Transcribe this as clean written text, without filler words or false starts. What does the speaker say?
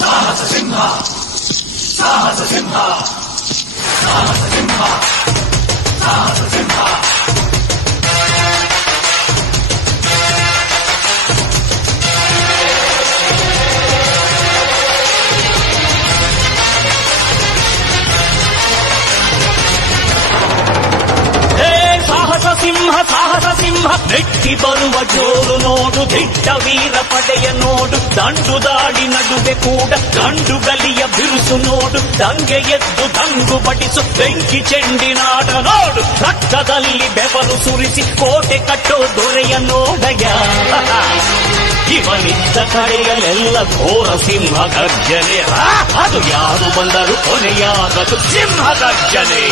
ಸಾಹಸ ಸಿಂಹ ಸಾಹಸ ಸಿಂಹ ಸಾಹಸ ಸಿಂಹ ಸಾಹಸ ಸಿಂಹ ಸಿಂಹ ಸಾಹಸ ಸಿಂಹ ಮೆಟ್ಟಿ ಬರುವ ಜೋರು ನೋಡು, ದಿಟ್ಟ ವೀರ ಪಡೆಯ ನೋಡು, ದಂಡು ದಾಳಿ ನಡುವೆ ಕೂಡ ಗಂಡುಗಲಿಯ ಬಿರುಸು ನೋಡು, ದಂಗೆ ಎದ್ದು ದಂಗು ಬಡಿಸು ಬೆಂಕಿ ಚೆಂಡಿನಾಡ ನೋಡು, ರಕ್ತದಲ್ಲಿ ಬೆವರು ಸುರಿಸಿ ಕೋಟೆ ಕಟ್ಟೋ ದೊರೆಯ ನೋಡಯ. ಇವನಿದ್ದ ಕಡೆಯಲ್ಲೆಲ್ಲ ಘೋರ ಸಿಂಹ ಗರ್ಜನೆ, ಅದು ಯಾರು ಬಂದರು ಕೊನೆಯಾಗದು ಸಿಂಹ ಗರ್ಜನೆ.